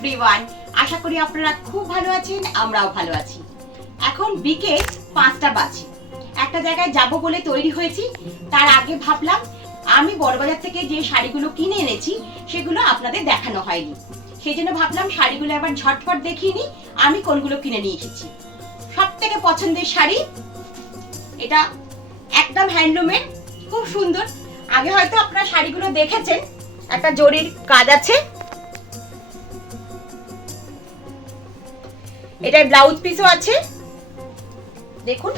Everyone আশা করি আপনারা খুব ভালো আছেন, আমরাও ভালো আছি। এখন বিকেল পাঁচটা বাজে। একটা জায়গায় যাব বলে তৈরি হয়েছি, তার আগে ভাবলাম আমি বড়বাজার থেকে যে শাড়িগুলো কিনে এনেছি, সেগুলো আপনাদের দেখানো হয়নি। সেই জন্য ভাবলাম শাড়িগুলো এবার ঝটপট দেখিয়ে নিই, আমি কোনগুলো কিনে নিয়ে এসেছি। সব থেকে পছন্দের শাড়ি, এটা একদম হ্যান্ডলুমের খুব সুন্দর। আগে হয়তো আপনারা শাড়িগুলো দেখেছেন, একটা জরির কাজ আছে। এটার ব্লাউজ পিসও আছে। দেখুন।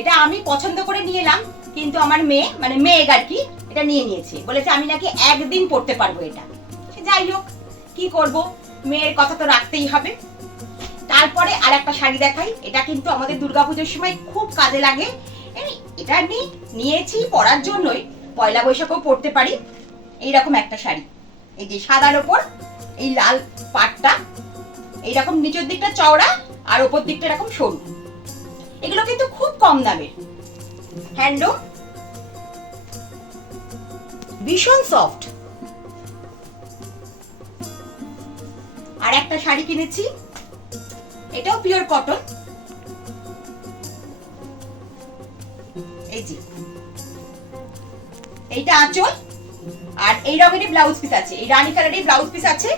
এটা আমি পছন্দ করে নিয়ে এলাম কিন্তু আমার মেয়ে মানে মেয়ে আর কি, এটা নিয়ে নিয়েছে। বলেছে আমি নাকি একদিন পড়তে পারব এটা। যাই হোক, কি করব? মেয়ের কথা তো রাখতেই হবে। তারপরে আর একটা শাড়ি দেখাই। এটা কিন্তু আমাদের দুর্গাপুজোর সময় খুব কাজে লাগে। এটা আমি নিয়েছি পরার জন্যই। পয়লা বৈশাখও পরতে পারি। এইরকম একটা শাড়ি। এই যে সাদার ওপর, এই লাল পাটটা। এইরকম নিচের দিকটা চওড়া আর ওপর দিকটা এরকম সরু। এগুলো কিন্তু খুব কম দামের। হ্যান্ডলুম, ভীষণ সফট। আর একটা শাড়ি কিনেছি, এটাও পিওর কটন এই যে, এইটা আঁচল, আর এই রঙেরই ব্লাউজ পিস আছে, এই রানী কালারের ব্লাউজ পিস আছে।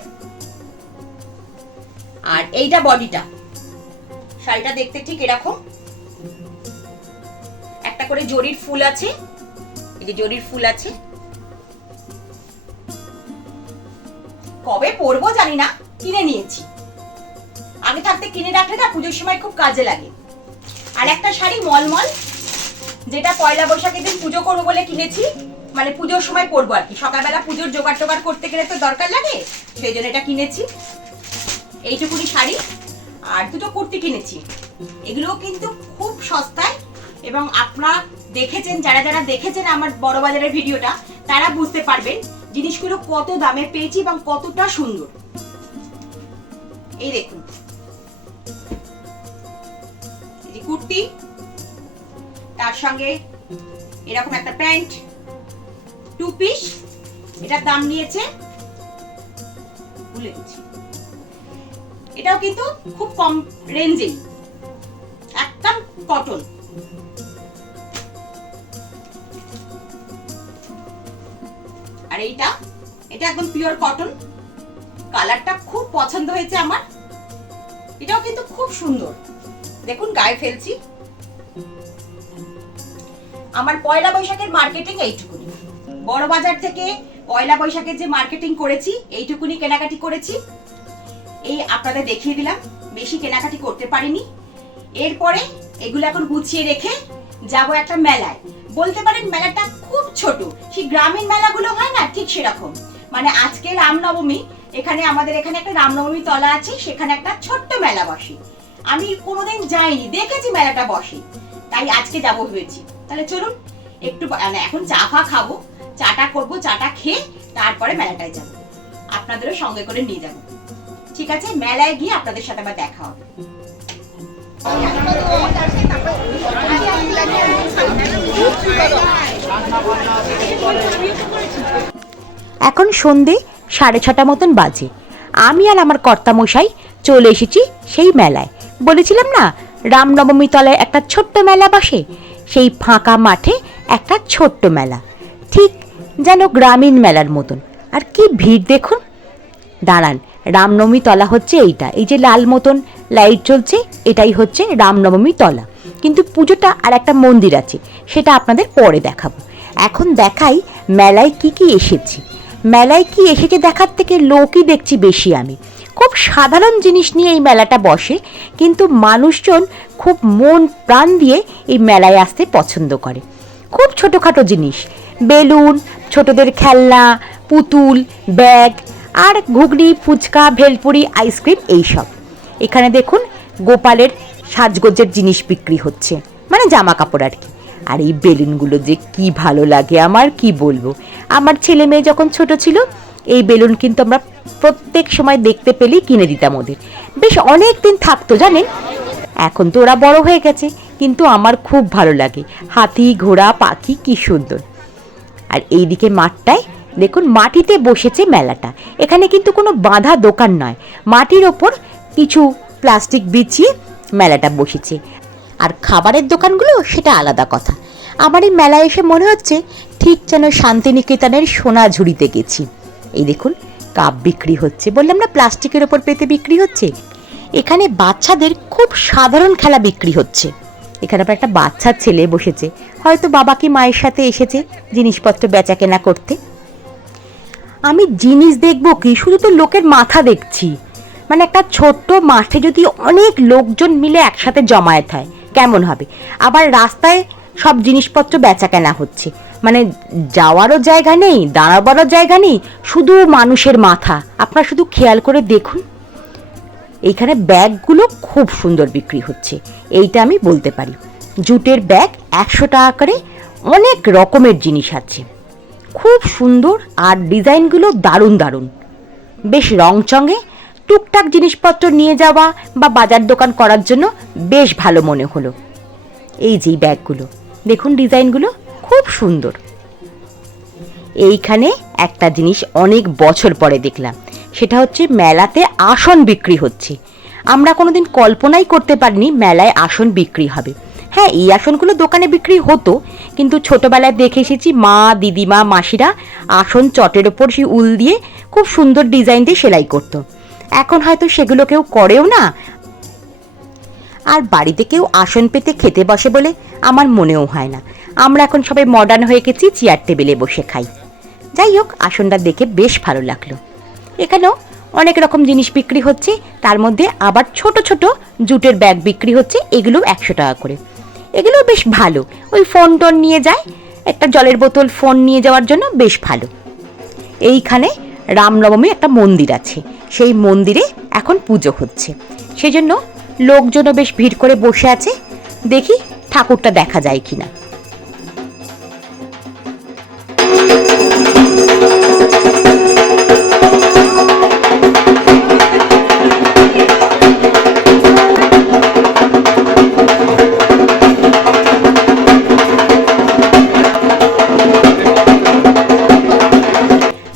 আর এইটা বডিটা। শাড়িটা দেখতে ঠিক এরকম। একটা করে জরির ফুল আছে। এই যে জরির ফুল আছে। কবে পরবো জানি না, কিনে নিয়েছি। আগে থাকতে কিনে রাখলে না পুজোর সময় খুব কাজে লাগে। আর একটা শাড়ি মলমল, যেটা পয়লা বৈশাখের দিন পুজো করব বলে কিনেছি মানে পুজোর সময় পরবো আর কি। সকালবেলা পুজোর জোগাড় টোগাড় করতে গেলে তো দরকার লাগে, সেই জন্য এটা কিনেছি। এইটুকুনি শাড়ি আর দুটো কুর্তি কিনেছি। এগুলোও কিন্তু খুব সস্তায় এবং আপনারা দেখেছেন, যারা যারা দেখেছেন আমার বড় বাজারের ভিডিওটা, তারা বুঝতে পারবেন জিনিসগুলো কত দামে পেয়েছি এবং কতটা সুন্দর। এই দেখুন। কুর্তি, তার সঙ্গে এরকম একটা প্যান্ট, টু পিস, এটার দাম নিয়েছে, ভুলে গেছি। এটাও কিন্তু খুব কম রেঞ্জেই একদম কটন আর এইটা, এটা একদম পিওর কটন কালারটা খুব পছন্দ হয়েছে আমার। এটাও কিন্তু খুব সুন্দর। দেখুন, গায়ে ফেলছি। আমার পয়লা বৈশাখের মার্কেটিং এইটুকুনি। বড় বাজার থেকে পয়লা বৈশাখের যে মার্কেটিং করেছি, এইটুকুনি কেনাকাটি করেছি। এই আপনাদের দেখিয়ে দিলাম। বেশি কেনাকাটি করতে পারিনি। এরপরে এগুলো এখন গুছিয়ে রেখে যাব একটা মেলায়। বলতে পারেন মেলাটা খুব ছোট। সেই গ্রামীণ মেলাগুলো হয় না ঠিক সেরকম। মানে আজকে রামনবমী, এখানে আমাদের এখানে একটা রামনবমী তলা আছে, সেখানে একটা ছোট্ট মেলা বসে। আমি কোনোদিন যাইনি, দেখেছি মেলাটা বসে। তাই আজকে যাব ভেবেছি। তাহলে চলুন, একটু মানে এখন চা ফা খাব, চাটা করব, চাটা খেয়ে তারপরে মেলাটায় যাব। আপনাদেরও সঙ্গে করে নিয়ে যাব। ঠিক আছে, মেলায় গিয়ে আপনাদের সাথে আবার দেখা হবে। এখন সন্ধে সাড়ে ছটা মতন বাজে। আমি আর আমার কর্তামশাই চলে এসেছি সেই মেলায়। বলেছিলাম না, রামনবমী তলায় একটা ছোট্ট মেলা বসে, সেই ফাঁকা মাঠে একটা ছোট্ট মেলা। ঠিক যেন গ্রামীণ মেলার মতন। আর কি ভিড় দেখুন? দাঁড়ান রামনবমী তলা হচ্ছে এইটা। এই যে লাল মতন লাইট জ্বলছে এটাই হচ্ছে রামনবমী তলা। কিন্তু পুজোটা আর একটা মন্দির আছে, সেটা আপনাদের পরে দেখাবো। এখন দেখাই মেলায় কি কি এসেছি। মেলায় কি এসেছে দেখার থেকে লোকই দেখছি বেশি আমি। খুব সাধারণ জিনিস নিয়ে এই মেলাটা বসে, কিন্তু মানুষজন খুব মন প্রাণ দিয়ে এই মেলায় আসতে পছন্দ করে। খুব ছোটোখাটো জিনিস, বেলুন, ছোটদের খেলনা, পুতুল, ব্যাগ আর ঘুগনি, ফুচকা, ভেলপুরি, আইসক্রিম এইসব। এখানে দেখুন গোপালের সাজগোজের জিনিস বিক্রি হচ্ছে মানে জামা কাপড় আর কি। আর এই বেলুনগুলো যে কি ভালো লাগে আমার, কি বলব? আমার ছেলে মেয়ে যখন ছোট ছিল, এই বেলুন কিন্তু আমরা প্রত্যেক সময় দেখতে পেলেই কিনে দিতাম ওদের। বেশ অনেক দিন থাকতো, জানেন? এখন তো ওরা বড় হয়ে গেছে, কিন্তু আমার খুব ভালো লাগে। হাতি, ঘোড়া, পাখি, কি সুন্দর। আর এইদিকে মাঠটায় দেখুন, মাটিতে বসেছে মেলাটা। এখানে কিন্তু কোনো বাঁধা দোকান নয়। মাটির ওপর কিছু প্লাস্টিক বিছিয়ে মেলাটা বসেছে। আর খাবারের দোকানগুলো সেটা আলাদা কথা। আমার এই মেলায় এসে মনে হচ্ছে ঠিক যেন শান্তিনিকেতনের সোনা ঝুড়িতে গেছি। এই দেখুন, কাপ বিক্রি হচ্ছে। বললাম না, প্লাস্টিকের ওপর পেতে বিক্রি হচ্ছে? এখানে বাচ্চাদের খুব সাধারণ খেলা বিক্রি হচ্ছে। এখানে আবার একটা বাচ্চা ছেলে বসেছে। হয়তো বাবা কি মায়ের সাথে এসেছে জিনিসপত্র বেচা কেনা করতে? আমি জিনিস দেখব কি? শুধু তো লোকের মাথা দেখছি। মানে একটা ছোট্ট মাঠে যদি অনেক লোকজন মিলে একসাথে জমায়েত হয়, কেমন হবে? আবার রাস্তায় সব জিনিসপত্র বেচা কেনা হচ্ছে। মানে যাওয়ারও জায়গা নেই, দাঁড়াবারও জায়গা নেই, শুধু মানুষের মাথা। আপনারা শুধু খেয়াল করে দেখুন। এইখানে ব্যাগগুলো খুব সুন্দর বিক্রি হচ্ছে। এইটা আমি বলতে পারি। জুটের ব্যাগ একশো টাকা করে অনেক রকমের জিনিস আছে। খুব সুন্দর আর ডিজাইনগুলো দারুণ দারুণ। বেশ রংচঙে, টুকটাক জিনিসপত্র নিয়ে যাওয়া বা বাজার দোকান করার জন্য বেশ ভালো মনে হলো। এই যে ব্যাগগুলো, দেখুন ডিজাইনগুলো, খুব সুন্দর। এইখানে একটা জিনিস অনেক বছর পরে দেখলাম, সেটা হচ্ছে মেলাতে আসন বিক্রি হচ্ছে। আমরা কোনোদিন কল্পনাই করতে পারিনি মেলায় আসন বিক্রি হবে। হ্যাঁ এই আসনগুলো দোকানে বিক্রি হতো কিন্তু ছোটবেলায় দেখে এসেছি মা, দিদিমা, মাসিরা আসন চটের ওপর সেই উল দিয়ে খুব সুন্দর ডিজাইন দিয়ে সেলাই করতো। এখন হয়তো সেগুলো কেউ করেও না। আর বাড়িতে কেউ আসন পেতে খেতে বসে বলে আমার মনেও হয় না। আমরা এখন সবাই মডার্ন হয়ে গেছি চেয়ার টেবিলে বসে খাই। যাই হোক, আসনটা দেখে বেশ ভালো লাগল। এখানেও অনেক রকম জিনিস বিক্রি হচ্ছে, তার মধ্যে আবার ছোট ছোট জুটের ব্যাগ বিক্রি হচ্ছে, এগুলো একশো টাকা করে। এগুলো বেশ ভালো। ওই ফোন টোন নিয়ে যায়, একটা জলের বোতল ফোন নিয়ে যাওয়ার জন্য বেশ ভালো। এইখানে রামনবমী একটা মন্দির আছে, সেই মন্দিরে এখন পুজো হচ্ছে। সেজন্য লোকজনও বেশ ভিড় করে বসে আছে, দেখি ঠাকুরটা দেখা যায় কিনা।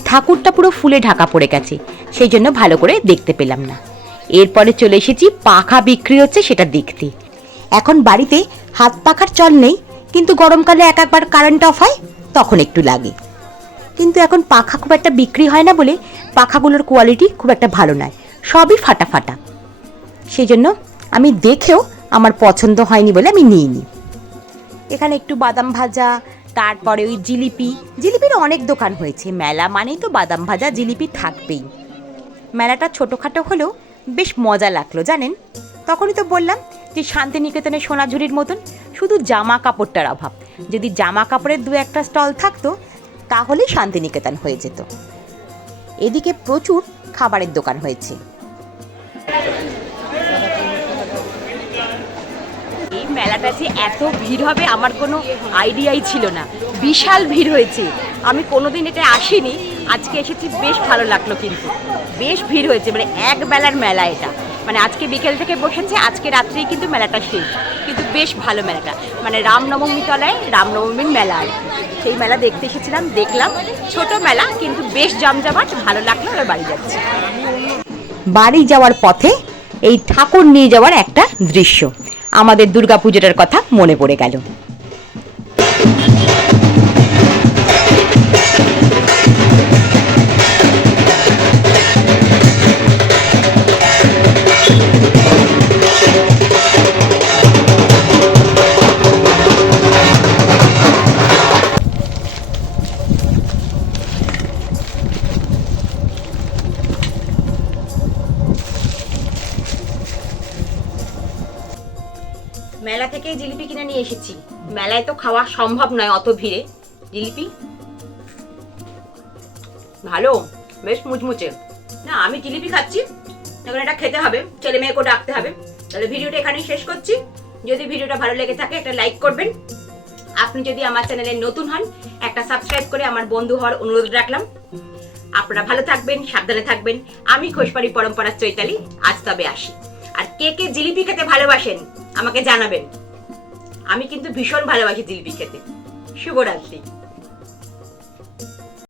ঠাকুরটা পুরো ফুলে ঢাকা পড়ে গেছে, সেই জন্য ভালো করে দেখতে পেলাম না। এরপরে চলে এসেছি, পাখা বিক্রি হচ্ছে সেটা দেখতে। এখন বাড়িতে হাত পাখার চল নেই, কিন্তু গরমকালে এক একবার কারেন্ট অফ হয়, তখন একটু লাগে। কিন্তু এখন পাখা খুব একটা বিক্রি হয় না বলে পাখাগুলোর কোয়ালিটি খুব একটা ভালো নয়, সবই ফাটা ফাটা। সেই জন্য আমি দেখেও আমার পছন্দ হয়নি বলে আমি নিইনি। এখানে একটু বাদাম ভাজা তারপরে ওই জিলিপি। জিলিপির অনেক দোকান হয়েছে। মেলা মানেই তো বাদাম ভাজা জিলিপি থাকবেই। মেলাটা ছোটোখাটো হলেও বেশ মজা লাগল, জানেন? তখনই তো বললাম যে শান্তিনিকেতনের সোনাঝুরির মতন শুধু জামা কাপড়টার অভাব। যদি জামা কাপড়ের দু একটা স্টল থাকতো, তাহলেই শান্তিনিকেতন হয়ে যেত। এদিকে প্রচুর খাবারের দোকান হয়েছে। যে এত ভিড় হবে, আমার কোনো আইডিয়াই ছিল না। বিশাল ভিড় হয়েছে। আমি কোনোদিন এটা আসিনি, আজকে এসেছি, বেশ ভালো লাগল কিন্তু। বেশ ভিড় হয়েছে মানে এক বেলার মেলা এটা। মানে আজকে বিকেল থেকে বসেছে, আজকে রাত্রেই কিন্তু মেলাটা শেষ। কিন্তু বেশ ভালো মেলাটা। মানে রামনবমী তলায় রামনবমীর মেলা আর। সেই মেলা দেখতে এসেছিলাম, দেখলাম। ছোট মেলা, কিন্তু বেশ জমজমাট, ভালো লাগল, এবার বাড়ি যাচ্ছি। বাড়ি যাওয়ার পথে এই ঠাকুর নিয়ে যাওয়ার একটা দৃশ্য। আমাদের দুর্গাপুজোটার কথা মনে পড়ে গেল। মেলা থেকে জিলিপি কিনে নিয়ে এসেছি। মেলায় তো খাওয়া সম্ভব নয় অত ভিড়ে। জিলিপি? ভালো, বেশ মুচমুচে। না, আমি জিলিপি খাচ্ছি। এখন এটা খেতে হবে, ছেলে মেয়েকে ডাকতে হবে। তাহলে ভিডিওটা এখানেই শেষ করছি। যদি ভিডিওটা ভালো লেগে থাকে, একটা লাইক করবেন। আপনি যদি আমার চ্যানেলে নতুন হন, একটা সাবস্ক্রাইব করে আমার বন্ধু হওয়ার অনুরোধ রাখলাম। আপনারা ভালো থাকবেন, সাবধানে থাকবেন। আমি খোসবাড়ি পরম্পরার চৈতালি, আজ তবে আসি। আর কে কে জিলিপি খেতে ভালোবাসেন আমাকে জানাবেন। আমি কিন্তু ভীষণ ভালোবাসি জিলিপি খেতে। শুভরাত্রি।